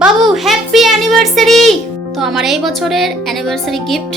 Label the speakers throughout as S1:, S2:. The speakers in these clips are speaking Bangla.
S1: বাবু হ্যাপি অ্যানিভার্সারি তো আমার এই বছরের অ্যানিভার্সারি গিফট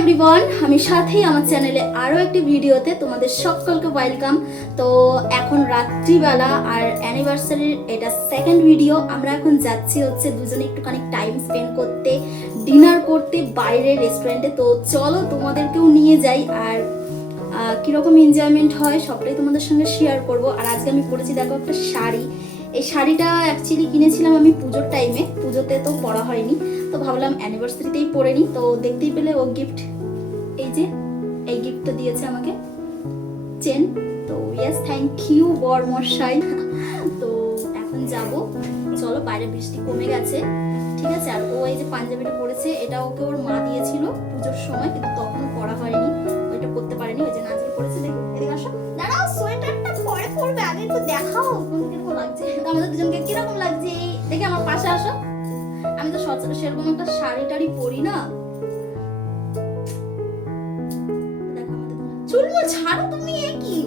S1: এভরিওয়ান আমি সাথেই আমার চ্যানেলে আরও একটি ভিডিওতে তোমাদের সকলকে ওয়েলকাম তো এখন রাত্রিবেলা আর অ্যানিভার্সারির এটা সেকেন্ড ভিডিও আমরা এখন যাচ্ছি হচ্ছে দুজনে একটুখানি টাইম স্পেন্ড করতে ডিনার করতে বাইরে রেস্টুরেন্টে তো চলো তোমাদেরকেও নিয়ে যাই আর কীরকম এনজয়মেন্ট হয় সবটাই তোমাদের সঙ্গে শেয়ার করব। আর আজকে আমি পরেছি দেখো একটা শাড়ি। এই শাড়িটা অ্যাকচুয়ালি কিনেছিলাম আমি পুজোর টাইমে পুজোতে তো পরা হয়নি। তো ভাবলাম অ্যানিভার্সারিতেই পরে নিই। তো দেখতেই পেলে ও গিফট এই যে, এই গিফটটা দিয়েছে আমাকে। চেন। তো ইয়েস থ্যাংক ইউ বরমশাই। তো এখন যাব। চলো, বাইরে বৃষ্টি কমে গেছে। ঠিক আছে, আর ও এই যে পাঞ্জাবিটা পরেছে, এটা ওকে ওর মা দিয়েছিল পুজোর সময়, কিন্তু তখন পরা হয়নি। ওইটা পরতে পারেনি, ওই যে নাচকে পরেছে, দেখো। এদিকে আসো। দাঁড়াও, সোয়েটারটা পরে পরবে, আগে একটু দেখাও কোন কীরকম লাগছে। আমাদের দুজনকে কীরকম লাগছে দেখে আমার পাশে আসো। আমি তো সচরাচর সেরকম একটা শাড়ি টাড়ি পরি না। চুলমুল ছাড়ো তুমি এ কি?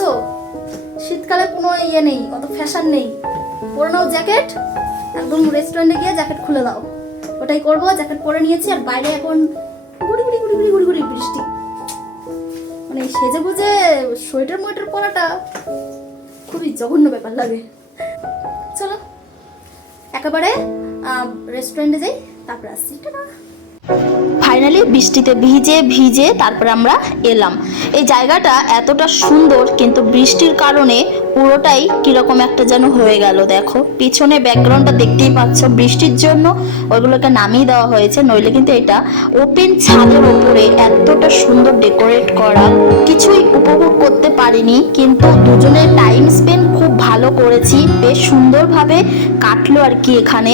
S1: তো? শীতকালে কোনো ইয়ে নেই, অত ফ্যাশন নেই। পরে নাও জ্যাকেট একদম রেস্টুরেন্টে গিয়ে জ্যাকেট খুলে দাও। ওটাই করব জ্যাকেট পরে নিয়েছি, আর বাইরে এখন গুড়ি গুড়ি গুড়ি গুড়ি গুড়ি গুড়ি বৃষ্টি। মানে সেজে বুঝে সোয়েটার মোয়েটার পরাটা খুবই জঘন্য ব্যাপার লাগে। চলো, একেবারে রেস্টুরেন্টে যাই, তারপরে আসছি। টাটা! ফাইনালি বৃষ্টিতে ভিজে ভিজে তারপরে আমরা এলাম। এই জায়গাটা এতটা সুন্দর, কিন্তু বৃষ্টির কারণে পুরোটাই কীরকম একটা যেন হয়ে গেল, দেখো। পিছনে ব্যাকগ্রাউন্ডটা দেখতেই পাচ্ছ, বৃষ্টির জন্য ওইগুলোকে নামিয়ে দেওয়া হয়েছে, নইলে কিন্তু এটা ওপেন ছাদের ওপরে এতটা সুন্দর ডেকোরেট করা। কিছুই উপভোগ করতে পারিনি, কিন্তু দুজনের টাইম স্পেন্ড খুব ভালো করেছি। বেশ সুন্দরভাবে কাটলো আর কি এখানে।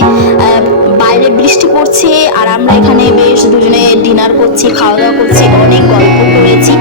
S1: বাইরে বৃষ্টি পড়ছে আর আমরা এখানে বেশ দুজনে ডিনার করছি, খাওয়া দাওয়া করছি, অনেক গল্প করেছি।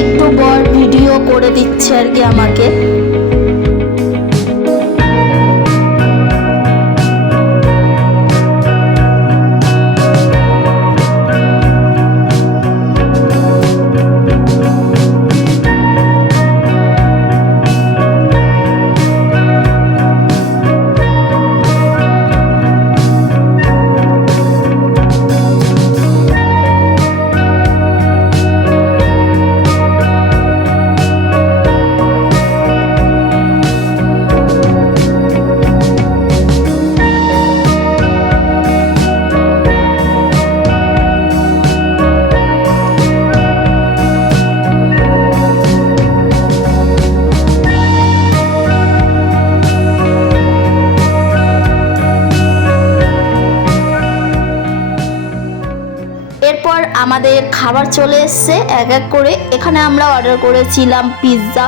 S1: একটু বর ভিডিও করে দিচ্ছে আর কি আমাকে।
S2: খাবার চলে এসছে, এক এক করে। এখানে আমরা অর্ডার করেছিলাম পিৎজা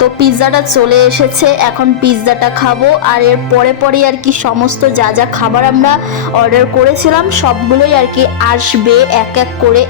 S2: তো পিৎজাটা চলে এসেছে, এখন পিৎজাটা খাব। আর এর পরে পরে আর কি সমস্ত যা যা খাবার আমরা অর্ডার করেছিলাম, সবগুলোই আর কি আসবে এক এক করে।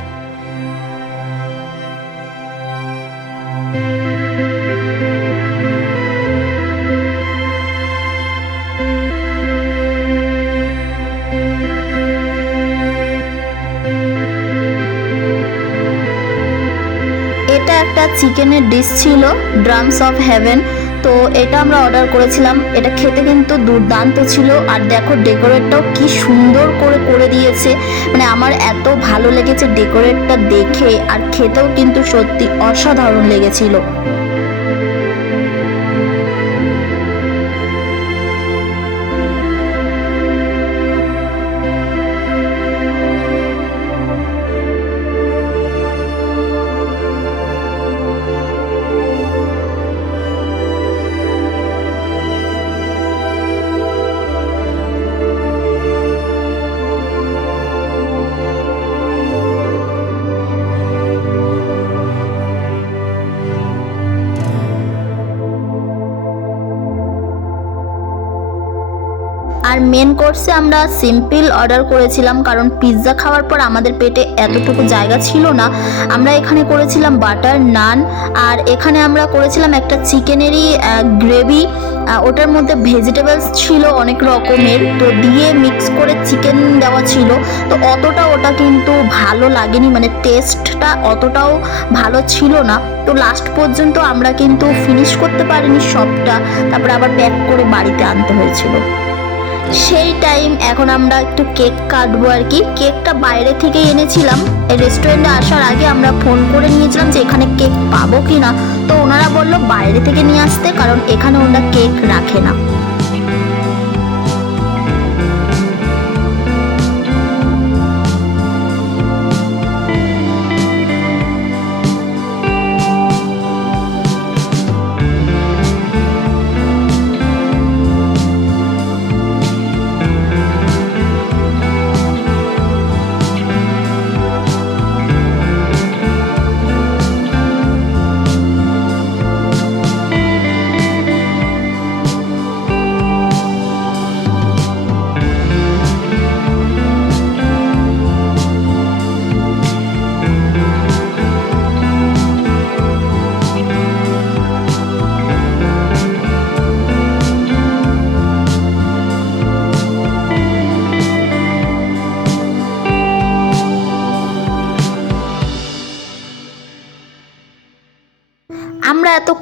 S2: চিকেনের ডিশ ছিল ড্রামস অফ হেভেন তো এটা আমরা অর্ডার করেছিলাম। এটা খেতে কিন্তু দুর্দান্ত ছিল। আর দেখো ডেকোরেটটাও কি সুন্দর করে করে দিয়েছে। মানে আমার এত ভালো লেগেছে ডেকোরেটটা দেখে। আর খেতেও কিন্তু সত্যি অসাধারণ লেগেছিল। আর মেন কোর্সে আমরা সিম্পল অর্ডার করেছিলাম কারণ পিৎজা খাওয়ার পর আমাদের পেটে এতটুকু জায়গা ছিল না। আমরা এখানে করেছিলাম বাটার নান আর এখানে আমরা করেছিলাম একটা চিকেনেরই গ্রেভি ওটার মধ্যে ভেজিটেবলস ছিল অনেক রকমের তো দিয়ে মিক্স করে চিকেন দেওয়া ছিল। তো অতটা ওটা কিন্তু ভালো লাগেনি মানে টেস্টটা অতটাও ভালো ছিল না। তো লাস্ট পর্যন্ত আমরা কিন্তু ফিনিশ করতে পারিনি সবটা তারপরে আবার প্যাক করে বাড়িতে আনতে হয়েছিল। সেই টাইম এখন আমরা একটু কেক কাটবো আর কি। কেকটা বাইরে থেকে এনেছিলাম। রেস্টুরেন্টে আসার আগে আমরা ফোন করে নিয়েছিলাম যে এখানে কেক পাবো কি না তো ওনারা বলল বাইরে থেকে নিয়ে আসতে, কারণ এখানে ওনারা কেক রাখে না।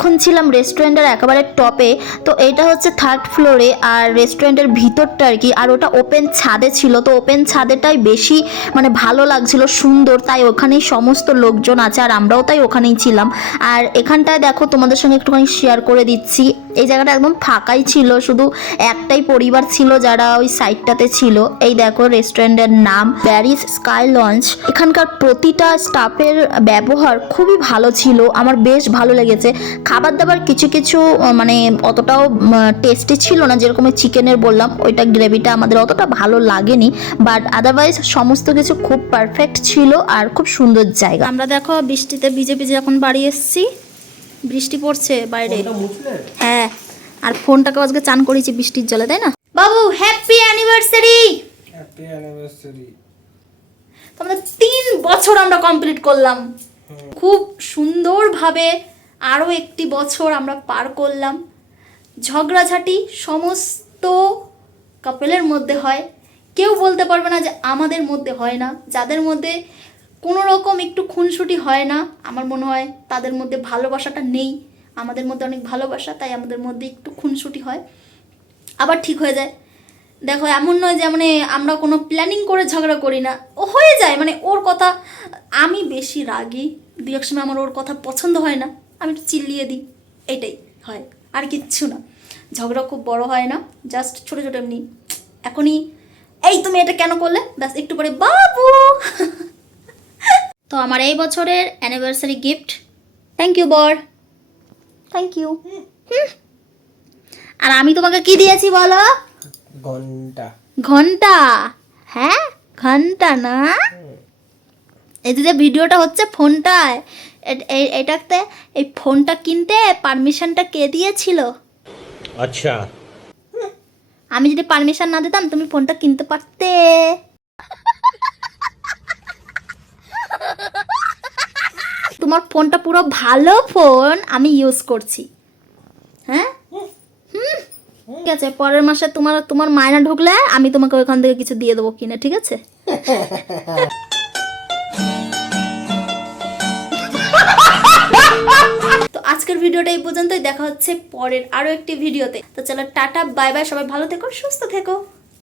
S2: এতক্ষণ ছিলাম রেস্টুরেন্টের একেবারে টপে তো এটা হচ্ছে থার্ড ফ্লোরে আর রেস্টুরেন্টের ভিতরটা আর কি, আর ওটা ওপেন ছাদে ছিল, তো ওপেন ছাদেটাই বেশি মানে ভালো লাগছিল, সুন্দর, তাই ওখানেই সমস্ত লোকজন আছে আর আমরাও তাই ওখানেই ছিলাম। আর এখানটায় দেখো তোমাদের সঙ্গে একটুখানি শেয়ার করে দিচ্ছি, এই জায়গাটা একদম ফাঁকাই ছিল, শুধু একটাই পরিবার ছিল যারা ওই সাইডটাতে ছিল। এই দেখো রেস্টুরেন্টের নাম প্যারিস স্কাই লঞ্চ এখানকার প্রতিটা স্টাফের ব্যবহার খুবই ভালো ছিল, আমার বেশ ভালো লেগেছে। খাবার দাবার কিছু কিছু মানে অতটাও টেস্টি ছিল না যেরকম চিকেনের বললাম ওইটা গ্রেভিটা আমাদের অতটা ভালো লাগেনি বাট আদারওয়াইজ সমস্ত কিছু খুব পারফেক্ট ছিল আর খুব সুন্দর জায়গা।
S1: আমরা দেখো বৃষ্টিতে ভিজে ভিজে এখন বাড়ি এসেছি। বৃষ্টি পড়ছে বাইরে। হ্যাঁ আর ফোনটাকে আজকে চান করেছি বৃষ্টির জলে তাই না? বাবু হ্যাপি অ্যানিভার্সারি
S3: হ্যাপি অ্যানিভার্সারি
S1: আমাদের তিন বছর আমরা কমপ্লিট করলাম। খুব সুন্দরভাবে আরও একটি বছর আমরা পার করলাম। ঝগড়াঝাটি সমস্ত কাপেলের মধ্যে হয়। কেউ বলতে পারবে না যে আমাদের মধ্যে হয় না। যাদের মধ্যে কোনো রকম একটু খুনসুটি হয় না, আমার মনে হয় তাদের মধ্যে ভালোবাসাটা নেই। আমাদের মধ্যে অনেক ভালোবাসা, তাই আমাদের মধ্যে একটু খুনসুটি হয়। আবার ঠিক হয়ে যায়। দেখো, এমন নয় যে মানে আমরা কোনো প্ল্যানিং করে ঝগড়া করি না। ও হয়ে যায় মানে ওর কথা আমি বেশি রাগি। দু এক সময় আমার ওর কথা পছন্দ হয় না। আমি একটু চিল্লিয়ে দিই এটাই হয় আর কিচ্ছু না। ঝগড়া খুব বড় হয় না জাস্ট ছোটো ছোটো এমনি এখনই এই তুমি এটা কেন করলে? ব্যাস একটু পরে বাবু! তো আমার এই বছরের অ্যানিভার্সারি গিফট থ্যাংক ইউ বর। থ্যাংক ইউ আর আমি তোমাকে কি দিয়েছি বলো?
S3: ঘণ্টা।
S1: ঘণ্টা? হ্যাঁ? ঘণ্টা না? এই যে ভিডিওটা হচ্ছে ফোনটায় এটাতে এই ফোনটা কিনতে পারমিশনটা কে দিয়েছিল?
S4: আচ্ছা।
S1: আমি যদি পারমিশন না দিতাম তুমি ফোনটা কিনতে পারতে। তোমার ফোনটা পুরো ভালো ফোন আমি ইউজ করছি। হ্যাঁ? হুম? ঠিক আছে পরের মাসে তোমার তোমার মায়না ঢুকলে আমি তোমাকে ওইখান থেকে কিছু দিয়ে দেবো কিনে ঠিক আছে? আজকের ভিডিওটা এই পর্যন্তই। দেখা হচ্ছে পরের আরও একটি ভিডিওতে। তো চলো টাটা, বাই বাই, সবাই ভালো থেকো, সুস্থ থেকো।